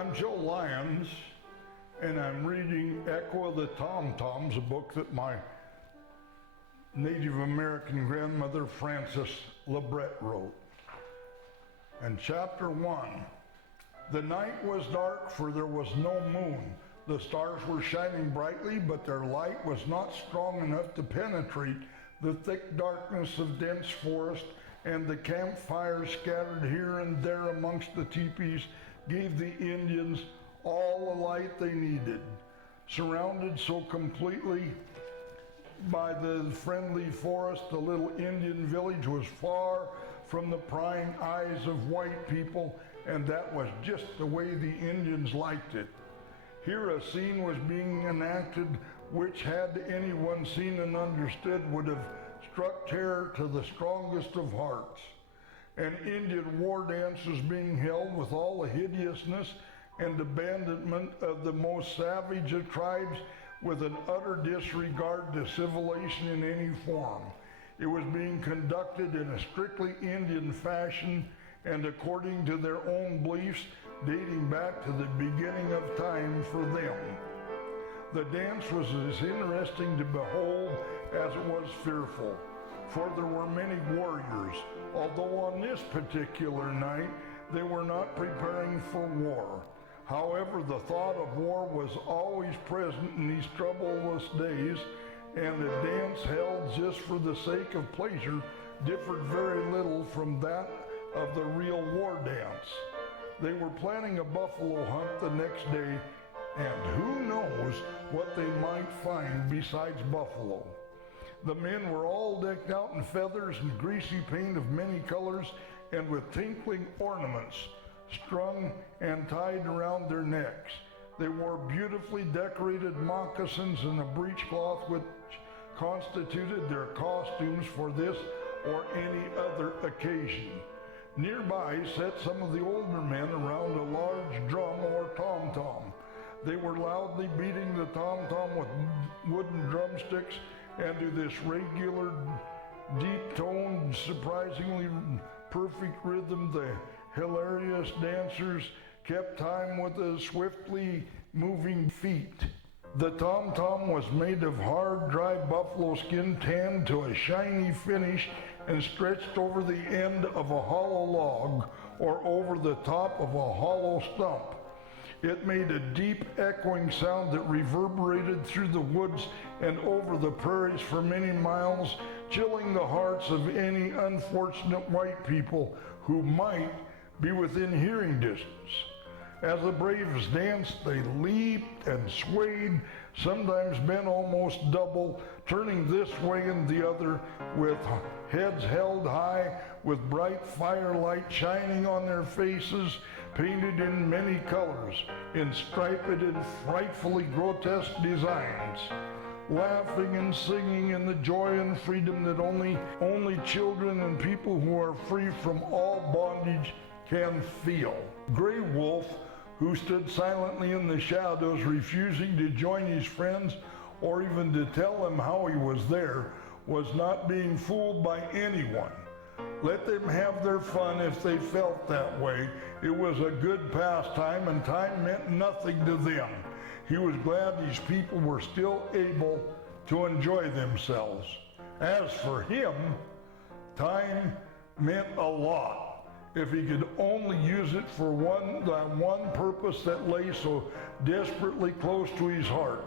I'm Joe Lyons, and I'm reading Echo of the Tom-Toms, a book that my Native American grandmother, Frances Bret, wrote. And chapter 1, the night was dark, for there was no moon. The stars were shining brightly, but their light was not strong enough to penetrate the thick darkness of dense forest, and the campfires scattered here and there amongst the teepees gave the Indians all the light they needed. Surrounded so completely by the friendly forest, the little Indian village was far from the prying eyes of white people, and that was just the way the Indians liked it. Here a scene was being enacted which, had anyone seen and understood, would have struck terror to the strongest of hearts. An Indian war dance was being held with all the hideousness and abandonment of the most savage of tribes, with an utter disregard to civilization in any form. It was being conducted in a strictly Indian fashion and according to their own beliefs, dating back to the beginning of time for them. The dance was as interesting to behold as it was fearful, for there were many warriors, although on this particular night they were not preparing for war. However, the thought of war was always present in these troublous days, and the dance held just for the sake of pleasure differed very little from that of the real war dance. They were planning a buffalo hunt the next day, and who knows what they might find besides buffalo. The men were all decked out in feathers and greasy paint of many colors, and with tinkling ornaments strung and tied around their necks. They wore beautifully decorated moccasins and a breechcloth which constituted their costumes for this or any other occasion. Nearby sat some of the older men around a large drum or tom-tom. They were loudly beating the tom-tom with wooden drumsticks, and to this regular, deep-toned, surprisingly perfect rhythm, the hilarious dancers kept time with the swiftly moving feet. The tom-tom was made of hard, dry buffalo skin, tanned to a shiny finish and stretched over the end of a hollow log or over the top of a hollow stump. It made a deep echoing sound that reverberated through the woods and over the prairies for many miles, chilling the hearts of any unfortunate white people who might be within hearing distance. As the braves danced, they leaped and swayed, sometimes bent almost double, turning this way and the other, with heads held high, with bright firelight shining on their faces, painted in many colors, in striped and frightfully grotesque designs, laughing and singing in the joy and freedom that only children and people who are free from all bondage can feel. Gray Wolf, who stood silently in the shadows, refusing to join his friends or even to tell them how he was there, was not being fooled by anyone. Let them have their fun if they felt that way. It was a good pastime, and time meant nothing to them. He was glad these people were still able to enjoy themselves. As for him, time meant a lot. If he could only use it for that one purpose that lay so desperately close to his heart,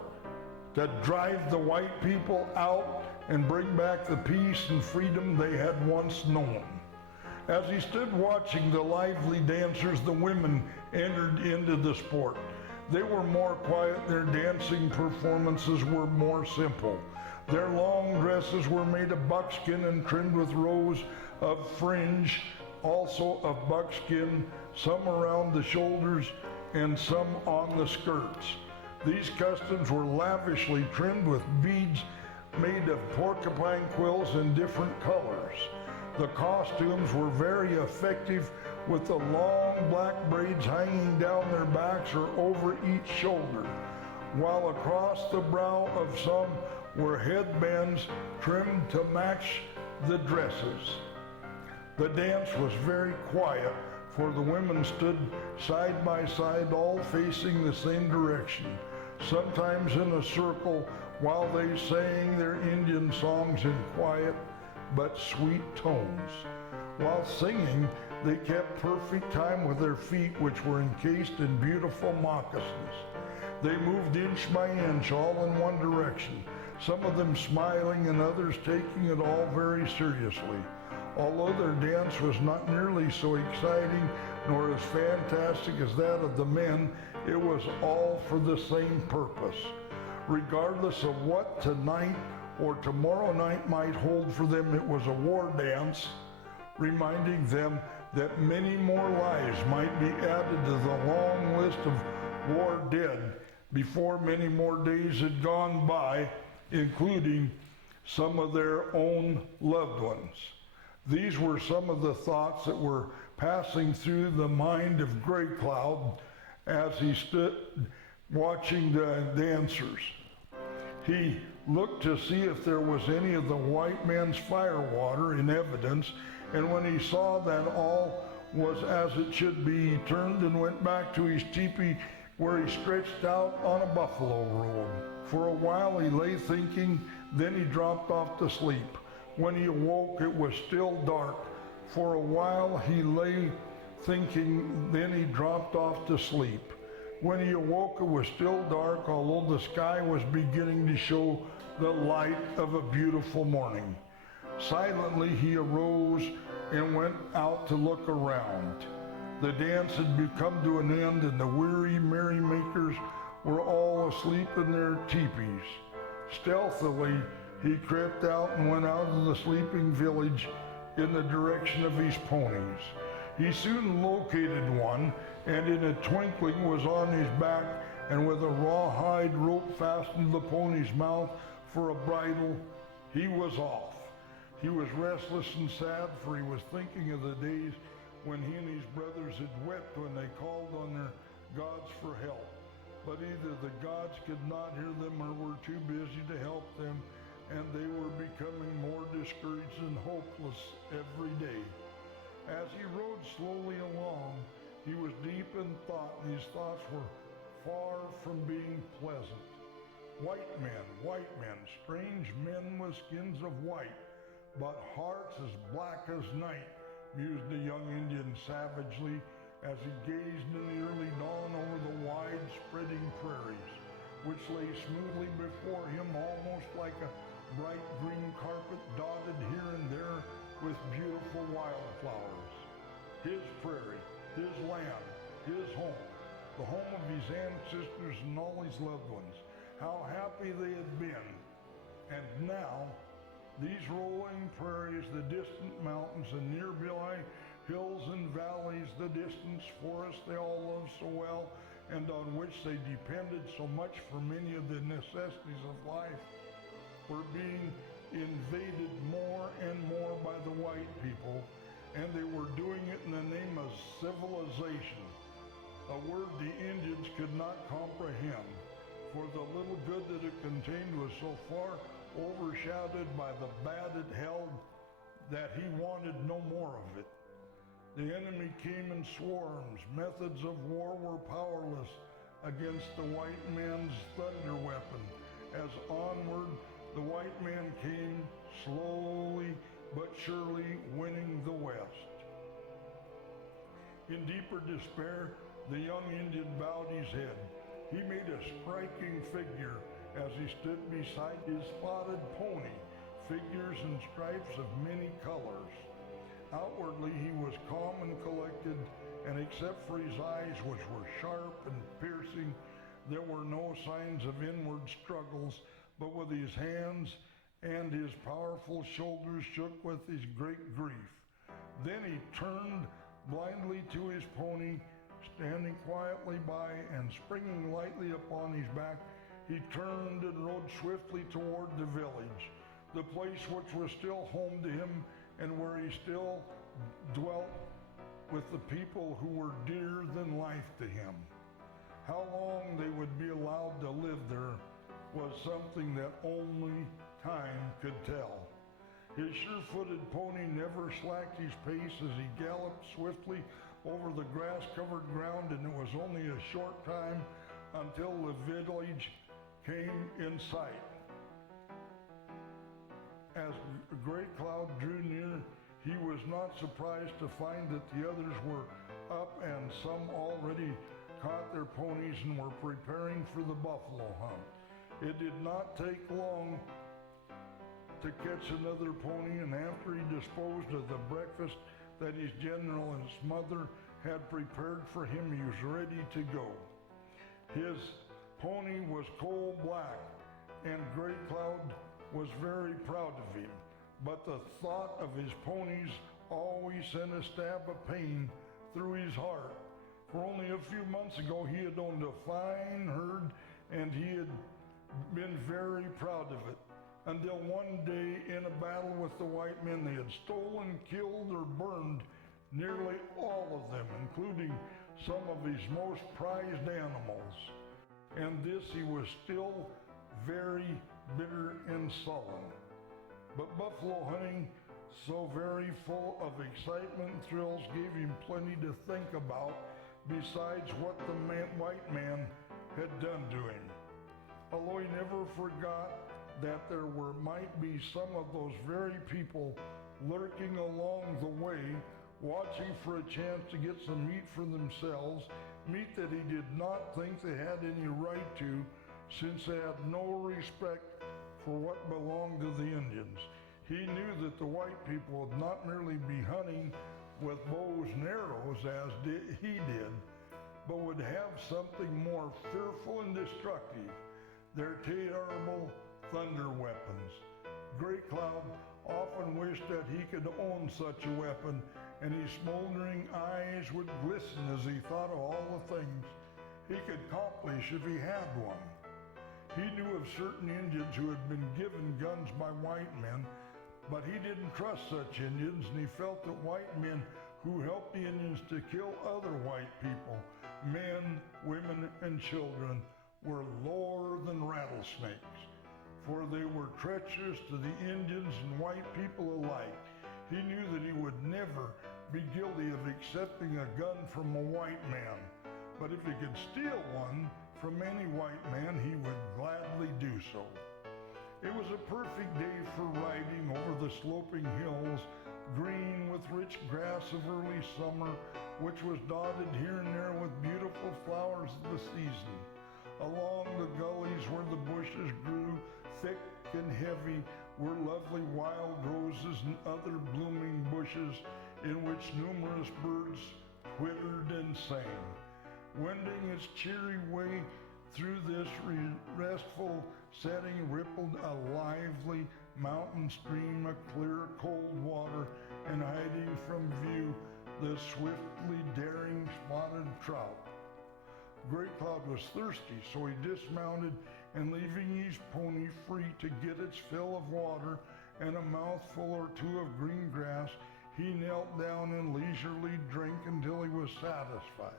to drive the white people out and bring back the peace and freedom they had once known. As he stood watching the lively dancers, the women entered into the sport. They were more quiet, their dancing performances were more simple. Their long dresses were made of buckskin and trimmed with rows of fringe, also of buckskin, some around the shoulders and some on the skirts. These costumes were lavishly trimmed with beads made of porcupine quills in different colors. The costumes were very effective, with the long black braids hanging down their backs or over each shoulder, while across the brow of some were headbands trimmed to match the dresses. The dance was very quiet, for the women stood side by side, all facing the same direction, sometimes in a circle, while they sang their Indian songs in quiet but sweet tones. While singing, they kept perfect time with their feet, which were encased in beautiful moccasins. They moved inch by inch, all in one direction, some of them smiling and others taking it all very seriously. Although their dance was not nearly so exciting nor as fantastic as that of the men, it was all for the same purpose. Regardless of what tonight or tomorrow night might hold for them, it was a war dance, reminding them that many more lives might be added to the long list of war dead before many more days had gone by, including some of their own loved ones. These were some of the thoughts that were passing through the mind of Gray Cloud as he stood watching the dancers. He looked to see if there was any of the white man's firewater in evidence, and when he saw that all was as it should be, he turned and went back to his teepee where he stretched out on a buffalo robe. For a while he lay thinking, then he dropped off to sleep. When he awoke, it was still dark. For a while he lay thinking, then he dropped off to sleep. When he awoke, it was still dark, although the sky was beginning to show the light of a beautiful morning. Silently he arose and went out to look around. The dance had come to an end, and the weary merrymakers were all asleep in their teepees. Stealthily, he crept out and went out of the sleeping village in the direction of his ponies. He soon located one, and in a twinkling was on his back, and with a rawhide rope fastened to the pony's mouth for a bridle, he was off. He was restless and sad, for he was thinking of the days when he and his brothers had wept when they called on their gods for help. But either the gods could not hear them or were too busy to help them, and they were becoming more discouraged and hopeless every day. As he rode slowly along, he was deep in thought, and his thoughts were far from being pleasant. White men, strange men with skins of white, but hearts as black as night, mused the young Indian savagely as he gazed in the early dawn over the wide spreading prairies, which lay smoothly before him almost like a bright green carpet dotted here and there with beautiful wildflowers. His prairie, his land, his home, the home of his ancestors and all his loved ones. How happy they had been. And now, these rolling prairies, the distant mountains, the nearby hills and valleys, the distant forests they all loved so well, and on which they depended so much for many of the necessities of life, were being invaded more and more by the white people, and they were doing it in the name of civilization, a word the Indians could not comprehend, for the little good that it contained was so far overshadowed by the bad it held that he wanted no more of it. The enemy came in swarms. Methods of war were powerless against the white man's thunder weapon. As onward, the white man came slowly but surely winning the West. In deeper despair, the young Indian bowed his head. He made a striking figure as he stood beside his spotted pony, figures and stripes of many colors. Outwardly, he was calm and collected, and except for his eyes, which were sharp and piercing, there were no signs of inward struggles, but with his hands and his powerful shoulders shook with his great grief. Then he turned blindly to his pony, standing quietly by, and springing lightly upon his back, he turned and rode swiftly toward the village, the place which was still home to him and where he still dwelt with the people who were dearer than life to him. How long they would be allowed to live there was something that only time could tell. His sure-footed pony never slacked his pace as he galloped swiftly over the grass-covered ground, and it was only a short time until the village came in sight. As the great cloud drew near, he was not surprised to find that the others were up and some already caught their ponies and were preparing for the buffalo hunt. It did not take long to catch another pony, and after he disposed of the breakfast that his general and his mother had prepared for him, he was ready to go. His pony was coal black, and Great Cloud was very proud of him, but the thought of his ponies always sent a stab of pain through his heart. For only a few months ago, he had owned a fine herd, and he had been very proud of it, until one day in a battle with the white men, they had stolen, killed, or burned nearly all of them, including some of his most prized animals. And this he was still very bitter and sullen. But buffalo hunting, so very full of excitement and thrills, gave him plenty to think about besides what the white man had done to him. Although he never forgot that there might be some of those very people lurking along the way, watching for a chance to get some meat for themselves, meat that he did not think they had any right to, since they had no respect for what belonged to the Indians. He knew that the white people would not merely be hunting with bows and arrows as he did, but would have something more fearful and destructive, their terrible thunder weapons. Great Cloud often wished that he could own such a weapon, and his smoldering eyes would glisten as he thought of all the things he could accomplish if he had one. He knew of certain Indians who had been given guns by white men, but he didn't trust such Indians, and he felt that white men who helped the Indians to kill other white people, men, women, and children, were lower than rattlesnakes, for they were treacherous to the Indians and white people alike. He knew that he would never be guilty of accepting a gun from a white man, but if he could steal one from any white man, he would gladly do so. It was a perfect day for riding over the sloping hills, green with rich grass of early summer, which was dotted here and there with beautiful flowers of the season. Along the gullies where the bushes grew thick and heavy were lovely wild roses and other blooming bushes in which numerous birds twittered and sang. Wending its cheery way through this restful setting rippled a lively mountain stream of clear cold water, and hiding from view the swiftly daring spotted trout. Great Cloud was thirsty, so he dismounted, and leaving his pony free to get its fill of water and a mouthful or two of green grass, he knelt down and leisurely drank until he was satisfied.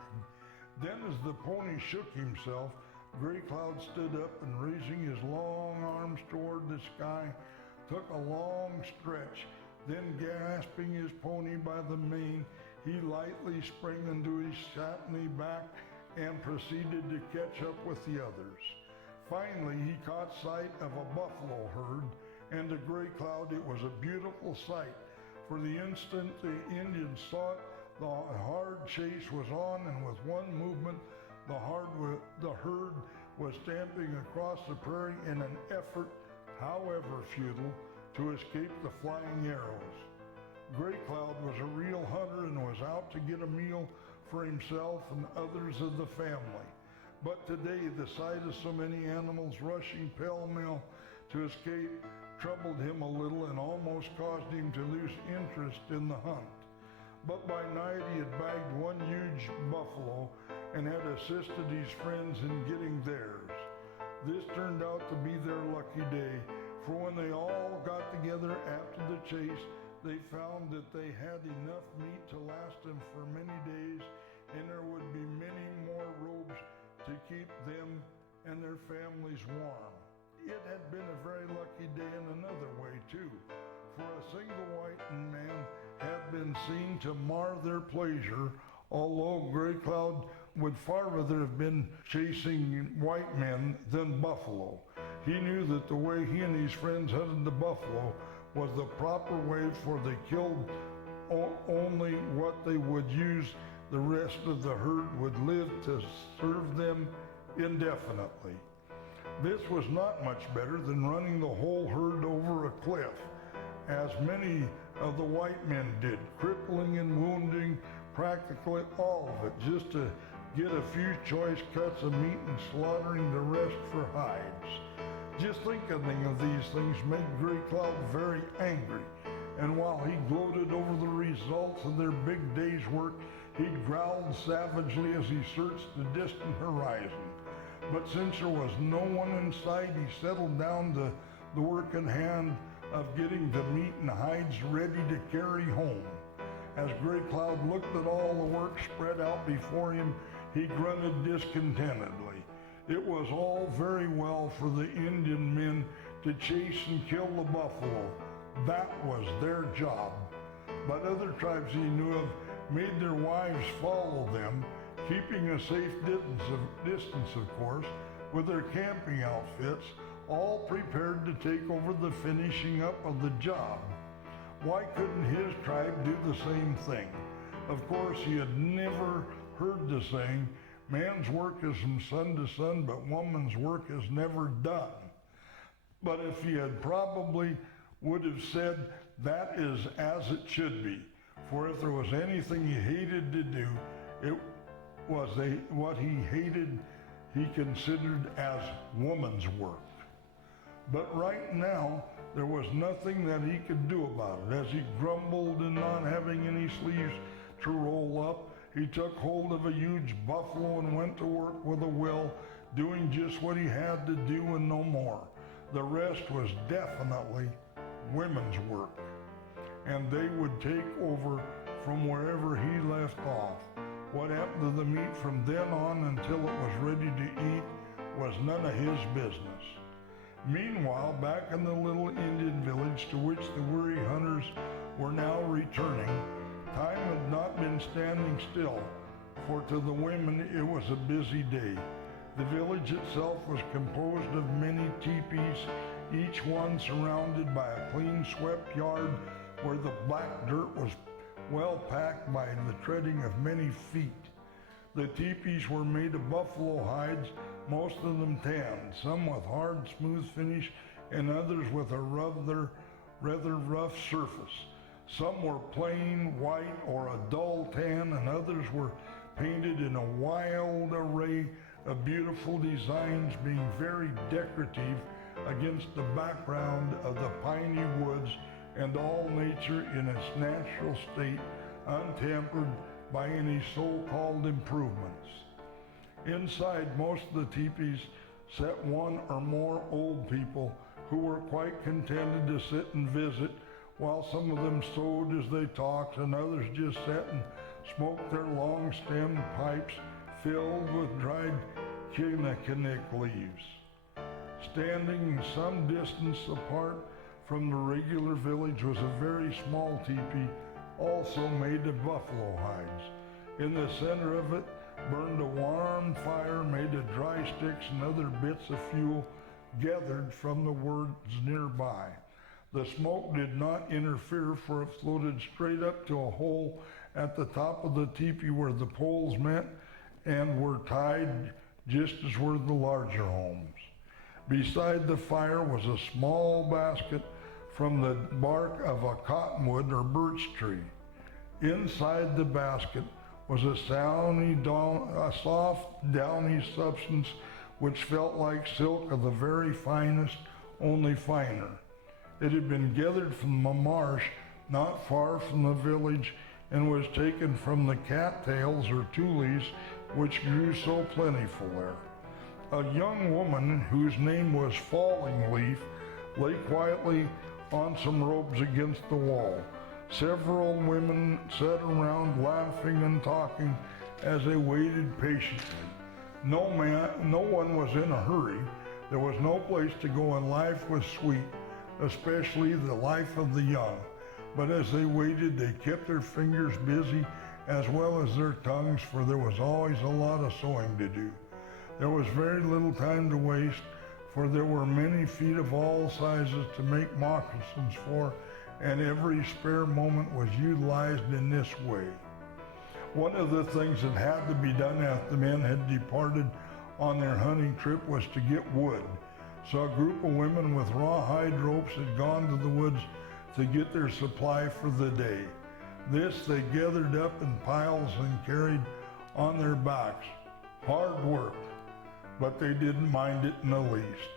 Then, as the pony shook himself, Great Cloud stood up and, raising his long arms toward the sky, took a long stretch. Then, grasping his pony by the mane, he lightly sprang into his satiny back and proceeded to catch up with the others. Finally, he caught sight of a buffalo herd, and to Great Cloud it was a beautiful sight. For the instant the Indians saw it, the hard chase was on, and with one movement, the herd was stamping across the prairie in an effort, however futile, to escape the flying arrows. Great Cloud was a real hunter and was out to get a meal for himself and others of the family. But today, the sight of so many animals rushing pell-mell to escape troubled him a little and almost caused him to lose interest in the hunt. But by night he had bagged one huge buffalo and had assisted his friends in getting theirs. This turned out to be their lucky day, for when they all got together after the chase, they found that they had enough meat to last them for many days, and there would be many more robes to keep them and their families warm. It had been a very lucky day in another way too, for a single white man had been seen to mar their pleasure although Gray Cloud would far rather have been chasing white men than buffalo. He knew that the way he and his friends hunted the buffalo was the proper way, for they killed only what they would use. The rest of the herd would live to serve them indefinitely. This was not much better than running the whole herd over a cliff, as many of the white men did, crippling and wounding practically all of it, just to get a few choice cuts of meat and slaughtering the rest for hides. Just thinking of these things made Gray Cloud very angry, and while he gloated over the results of their big day's work, he growled savagely as he searched the distant horizon. But since there was no one in sight, he settled down to the work in hand of getting the meat and hides ready to carry home. As Gray Cloud looked at all the work spread out before him, he grunted discontentedly. It was all very well for the Indian men to chase and kill the buffalo. That was their job. But other tribes he knew of made their wives follow them, keeping a safe distance, of course, with their camping outfits, all prepared to take over the finishing up of the job. Why couldn't his tribe do the same thing? Of course, he had never heard the saying, man's work is from sun to sun, but woman's work is never done. But if he had, probably would have said, that is as it should be. For if there was anything he hated to do, it was what he hated, he considered as woman's work. But right now, there was nothing that he could do about it. As he grumbled in not having any sleeves to roll up, he took hold of a huge buffalo and went to work with a will, doing just what he had to do and no more. The rest was definitely women's work, and they would take over from wherever he left off. What happened to the meat from then on until it was ready to eat was none of his business. Meanwhile, back in the little Indian village to which the weary hunters were now returning, time had not been standing still, for to the women it was a busy day. The village itself was composed of many teepees, each one surrounded by a clean swept yard where the black dirt was well packed by the treading of many feet. The teepees were made of buffalo hides, most of them tanned, some with hard, smooth finish, and others with a rather rough surface. Some were plain white or a dull tan, and others were painted in a wild array of beautiful designs, being very decorative against the background of the piney woods and all nature in its natural state, untampered by any so-called improvements. Inside most of the teepees sat one or more old people who were quite contented to sit and visit, while some of them sewed as they talked, and others just sat and smoked their long-stemmed pipes filled with dried kinnikinick leaves. Standing some distance apart from the regular village was a very small teepee, also made of buffalo hides. In the center of it burned a warm fire made of dry sticks and other bits of fuel gathered from the woods nearby. The smoke did not interfere, for it floated straight up to a hole at the top of the teepee where the poles met and were tied, just as were the larger homes. Beside the fire was a small basket from the bark of a cottonwood or birch tree. Inside the basket was a soft, downy substance which felt like silk of the very finest, only finer. It had been gathered from a marsh not far from the village and was taken from the cattails or tules which grew so plentiful there. A young woman whose name was Falling Leaf lay quietly on some robes against the wall. Several women sat around laughing and talking as they waited patiently. No one was in a hurry. There was no place to go, and life was sweet, especially the life of the young. But as they waited, they kept their fingers busy as well as their tongues, for there was always a lot of sewing to do. There was very little time to waste, for there were many feet of all sizes to make moccasins for, and every spare moment was utilized in this way. One of the things that had to be done after the men had departed on their hunting trip was to get wood. So a group of women with rawhide ropes had gone to the woods to get their supply for the day. This they gathered up in piles and carried on their backs. Hard work, but they didn't mind it in the least.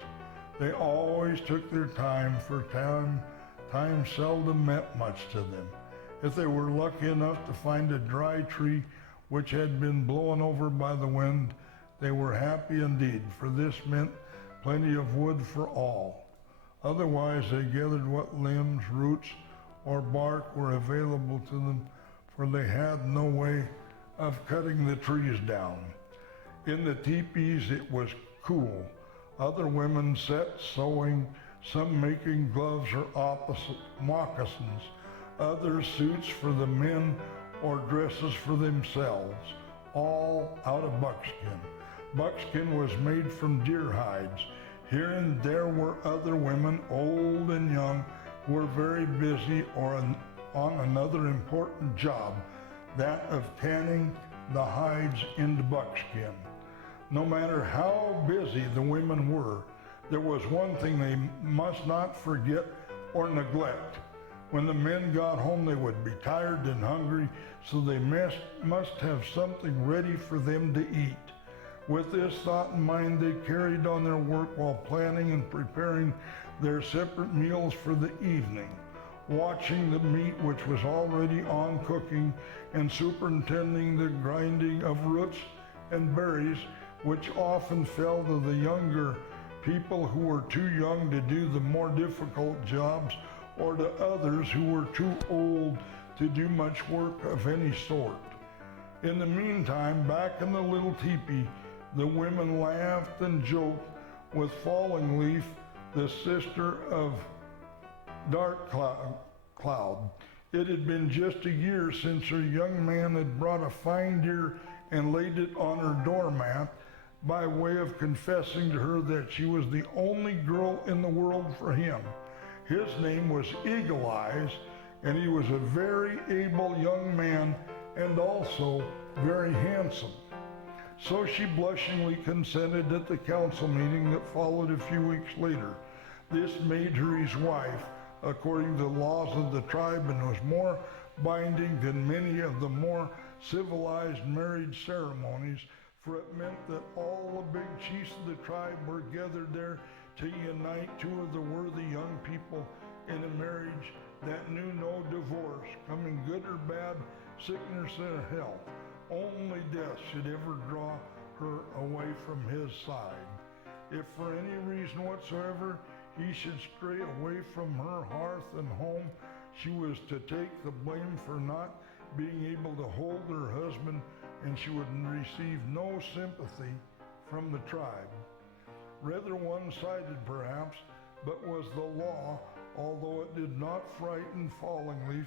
They always took their time, for time seldom meant much to them. If they were lucky enough to find a dry tree which had been blown over by the wind, they were happy indeed, for this meant plenty of wood for all. Otherwise, they gathered what limbs, roots, or bark were available to them, for they had no way of cutting the trees down. In the teepees it was cool. Other women sat sewing, some making gloves or moccasins, others suits for the men or dresses for themselves, all out of buckskin. Buckskin was made from deer hides. Here and there were other women, old and young, who were very busy or on another important job, that of tanning the hides into buckskin. No matter how busy the women were, there was one thing they must not forget or neglect. When the men got home, they would be tired and hungry, so they must have something ready for them to eat. With this thought in mind, they carried on their work while planning and preparing their separate meals for the evening, watching the meat which was already on cooking, and superintending the grinding of roots and berries, which often fell to the younger people who were too young to do the more difficult jobs, or to others who were too old to do much work of any sort. In the meantime, back in the little teepee, the women laughed and joked with Falling Leaf, the sister of Dark Cloud. It had been just a year since her young man had brought a fine deer and laid it on her doormat, by way of confessing to her that she was the only girl in the world for him. His name was Eagle Eyes, and he was a very able young man and also very handsome. So she blushingly consented at the council meeting that followed a few weeks later. This made her his wife, according to the laws of the tribe, and was more binding than many of the more civilized marriage ceremonies, for it meant that all the big chiefs of the tribe were gathered there to unite two of the worthy young people in a marriage that knew no divorce, coming good or bad, sickness or health. Only death should ever draw her away from his side. If for any reason whatsoever he should stray away from her hearth and home, she was to take the blame for not being able to hold her husband, and she would receive no sympathy from the tribe. Rather one-sided perhaps, but was the law, although it did not frighten Falling Leaf,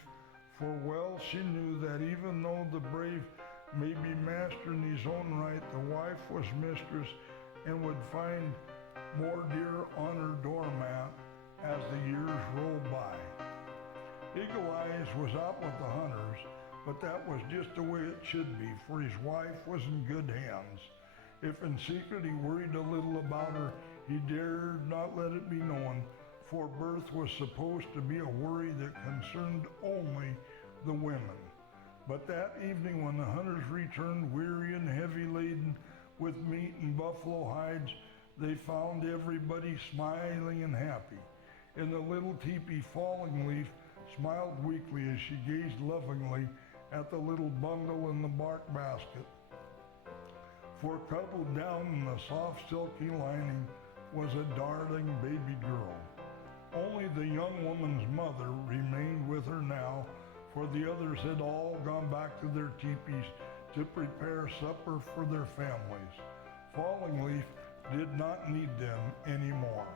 for well she knew that even though the brave may be master in his own right, the wife was mistress and would find more deer on her doormat as the years rolled by. Eagle Eyes was out with the hunters, but that was just the way it should be, for his wife was in good hands. If in secret he worried a little about her, he dared not let it be known, for birth was supposed to be a worry that concerned only the women. But that evening when the hunters returned weary and heavy laden with meat and buffalo hides, they found everybody smiling and happy. In the little teepee, Falling Leaf smiled weakly as she gazed lovingly at the little bundle in the bark basket. For cuddled down in the soft silky lining was a darling baby girl. Only the young woman's mother remained with her now, for the others had all gone back to their teepees to prepare supper for their families. Falling Leaf did not need them anymore.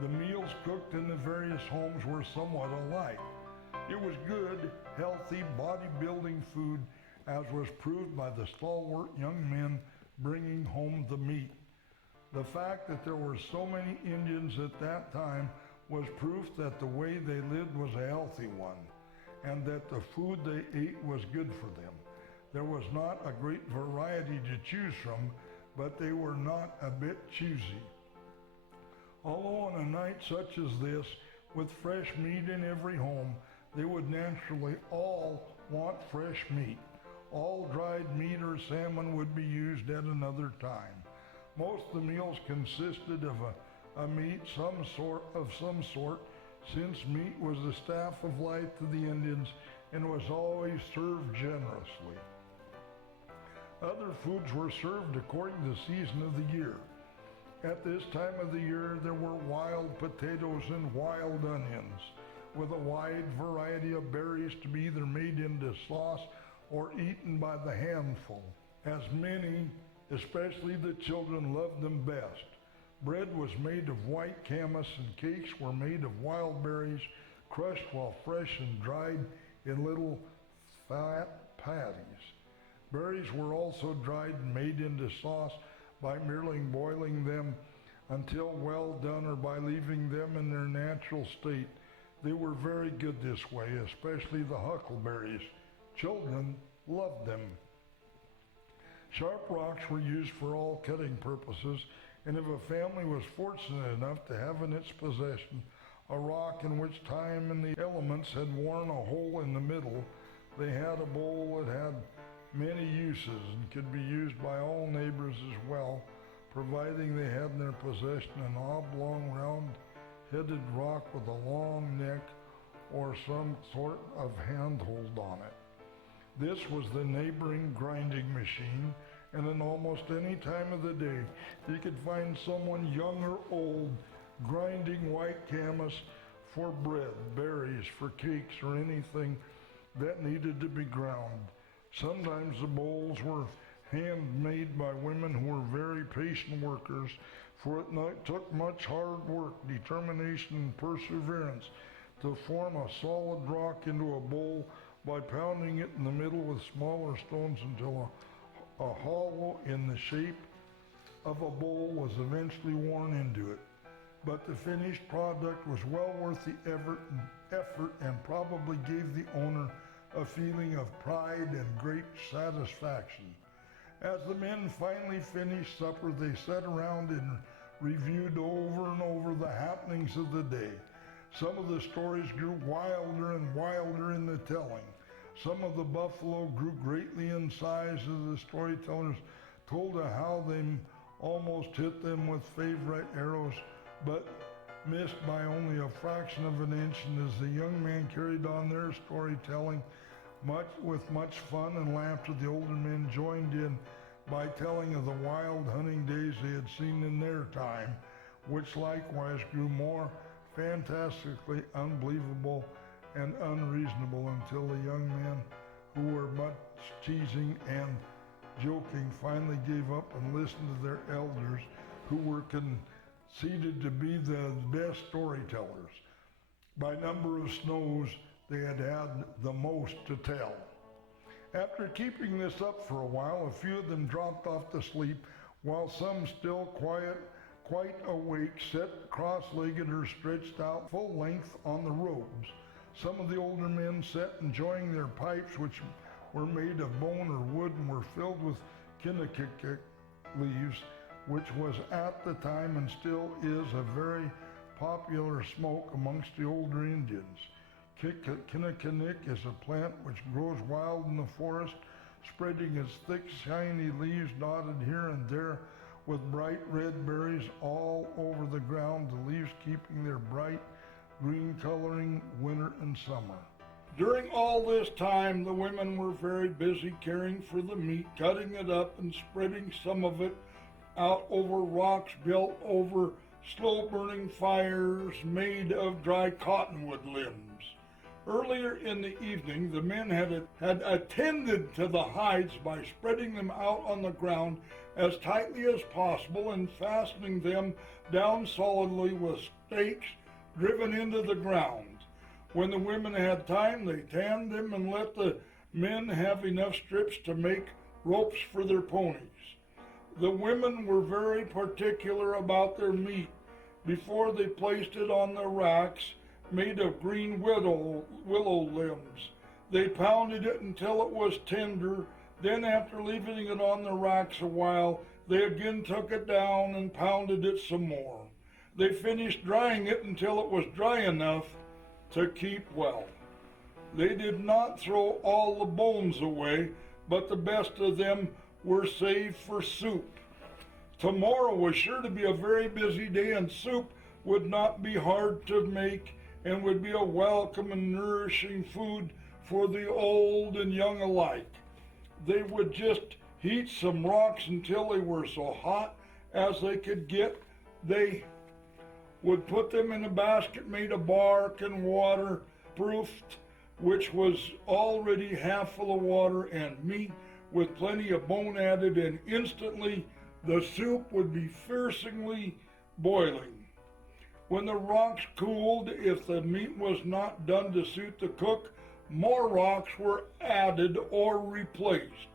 The meals cooked in the various homes were somewhat alike. It was good, healthy, bodybuilding food, as was proved by the stalwart young men bringing home the meat. The fact that there were so many Indians at that time was proof that the way they lived was a healthy one, and that the food they ate was good for them. There was not a great variety to choose from, but they were not a bit choosy. Although on a night such as this, with fresh meat in every home, they would naturally all want fresh meat. All dried meat or salmon would be used at another time. Most of the meals consisted of a meat of some sort, since meat was the staff of life to the Indians and was always served generously. Other foods were served according to the season of the year. At this time of the year, there were wild potatoes and wild onions, with a wide variety of berries to be either made into sauce or eaten by the handful, as many, especially the children, loved them best. Bread was made of white camas, and cakes were made of wild berries, crushed while fresh and dried in little fat patties. Berries were also dried and made into sauce by merely boiling them until well done or by leaving them in their natural state. They were very good this way, especially the huckleberries. Children loved them. Sharp rocks were used for all cutting purposes, and if a family was fortunate enough to have in its possession a rock in which time and the elements had worn a hole in the middle, they had a bowl that had many uses and could be used by all neighbors as well, providing they had in their possession an oblong, round-headed rock with a long neck or some sort of handhold on it. This was the neighboring grinding machine, and in almost any time of the day, you could find someone young or old grinding white camas for bread, berries, for cakes, or anything that needed to be ground. Sometimes the bowls were handmade by women who were very patient workers, for it took much hard work, determination, and perseverance to form a solid rock into a bowl by pounding it in the middle with smaller stones until a hollow in the shape of a bowl was eventually worn into it. But the finished product was well worth the effort and probably gave the owner a feeling of pride and great satisfaction. As the men finally finished supper, they sat around and reviewed over and over the happenings of the day. Some of the stories grew wilder and wilder in the telling. Some of the buffalo grew greatly in size as the storytellers told of how they almost hit them with favorite arrows, but missed by only a fraction of an inch. And as the young men carried on their storytelling, with much fun and laughter, the older men joined in by telling of the wild hunting days they had seen in their time, which likewise grew more fantastically unbelievable and unreasonable until the young men, who were much teasing and joking, finally gave up and listened to their elders, who were conceded to be the best storytellers. By number of snows, they had the most to tell. After keeping this up for a while, a few of them dropped off to sleep, while some, still quite awake, sat cross-legged or stretched out full length on the robes. Some of the older men sat enjoying their pipes, which were made of bone or wood and were filled with kinnikik leaves, which was at the time and still is a very popular smoke amongst the older Indians. Kinnikinick is a plant which grows wild in the forest, spreading its thick, shiny leaves dotted here and there with bright red berries all over the ground, the leaves keeping their bright green coloring winter and summer. During all this time, the women were very busy caring for the meat, cutting it up and spreading some of it out over rocks built over slow-burning fires made of dry cottonwood limbs. Earlier in the evening, the men had attended to the hides by spreading them out on the ground as tightly as possible and fastening them down solidly with stakes driven into the ground. When the women had time, they tanned them and let the men have enough strips to make ropes for their ponies. The women were very particular about their meat before they placed it on the racks made of green willow limbs. They pounded it until it was tender. Then after leaving it on the racks a while, they again took it down and pounded it some more. They finished drying it until it was dry enough to keep well. They did not throw all the bones away, but the best of them were saved for soup. Tomorrow was sure to be a very busy day, and soup would not be hard to make and would be a welcome and nourishing food for the old and young alike. They would just heat some rocks until they were so hot as they could get. They would put them in a basket made of bark and waterproofed, which was already half full of water and meat with plenty of bone added, and instantly the soup would be fiercely boiling. When the rocks cooled, if the meat was not done to suit the cook, more rocks were added or replaced.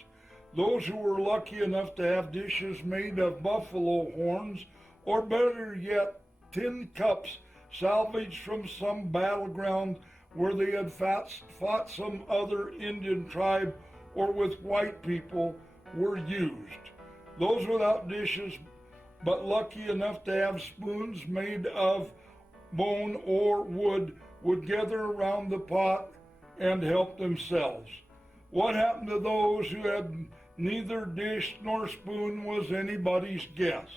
Those who were lucky enough to have dishes made of buffalo horns, or better yet, tin cups salvaged from some battleground where they had fought some other Indian tribe or with white people, were used. Those without dishes but lucky enough to have spoons made of bone or wood would gather around the pot and help themselves. What happened to those who had neither dish nor spoon was anybody's guess.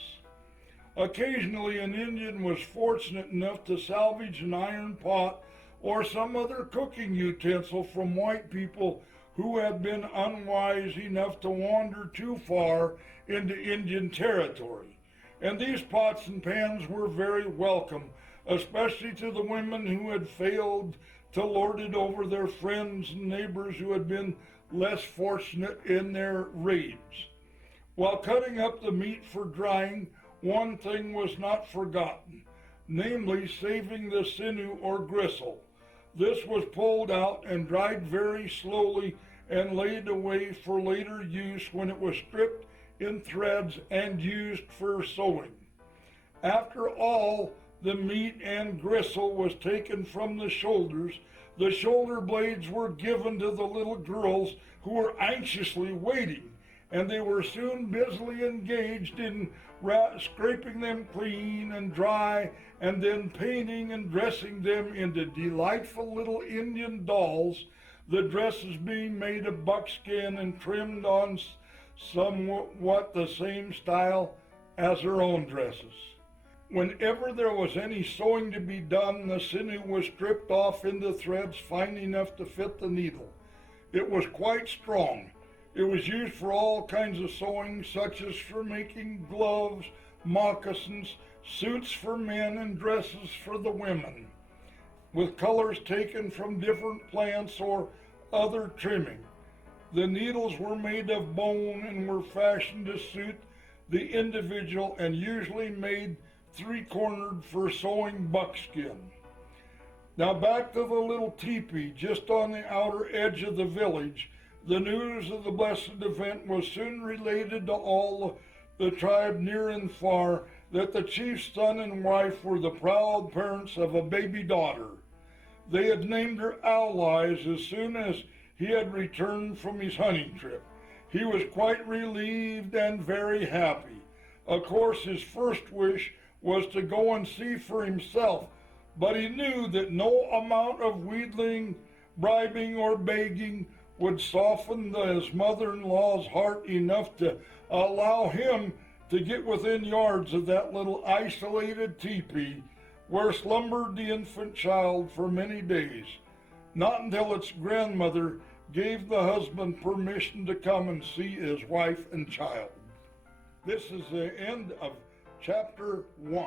Occasionally an Indian was fortunate enough to salvage an iron pot or some other cooking utensil from white people who had been unwise enough to wander too far into Indian territory. And these pots and pans were very welcome, especially to the women who had failed to lord it over their friends and neighbors who had been less fortunate in their raids. While cutting up the meat for drying, one thing was not forgotten, namely saving the sinew or gristle. This was pulled out and dried very slowly and laid away for later use when it was stripped in threads and used for sewing. After all the meat and gristle was taken from the shoulders, the shoulder blades were given to the little girls who were anxiously waiting, and they were soon busily engaged in scraping them clean and dry, and then painting and dressing them into delightful little Indian dolls, the dresses being made of buckskin and trimmed on somewhat the same style as her own dresses. Whenever there was any sewing to be done, the sinew was stripped off into threads fine enough to fit the needle. It was quite strong. It was used for all kinds of sewing, such as for making gloves, moccasins, suits for men, and dresses for the women, with colors taken from different plants or other trimming. The needles were made of bone and were fashioned to suit the individual and usually made three-cornered for sewing buckskin. Now back to the little teepee just on the outer edge of the village. The news of the blessed event was soon related to all the tribe near and far, that the chief's son and wife were the proud parents of a baby daughter. They had named her Lyons as soon as he had returned from his hunting trip. He was quite relieved and very happy. Of course, his first wish was to go and see for himself, but he knew that no amount of wheedling, bribing, or begging would soften his mother-in-law's heart enough to allow him to get within yards of that little isolated teepee where slumbered the infant child for many days, not until its grandmother gave the husband permission to come and see his wife and child. This is the end of chapter 1.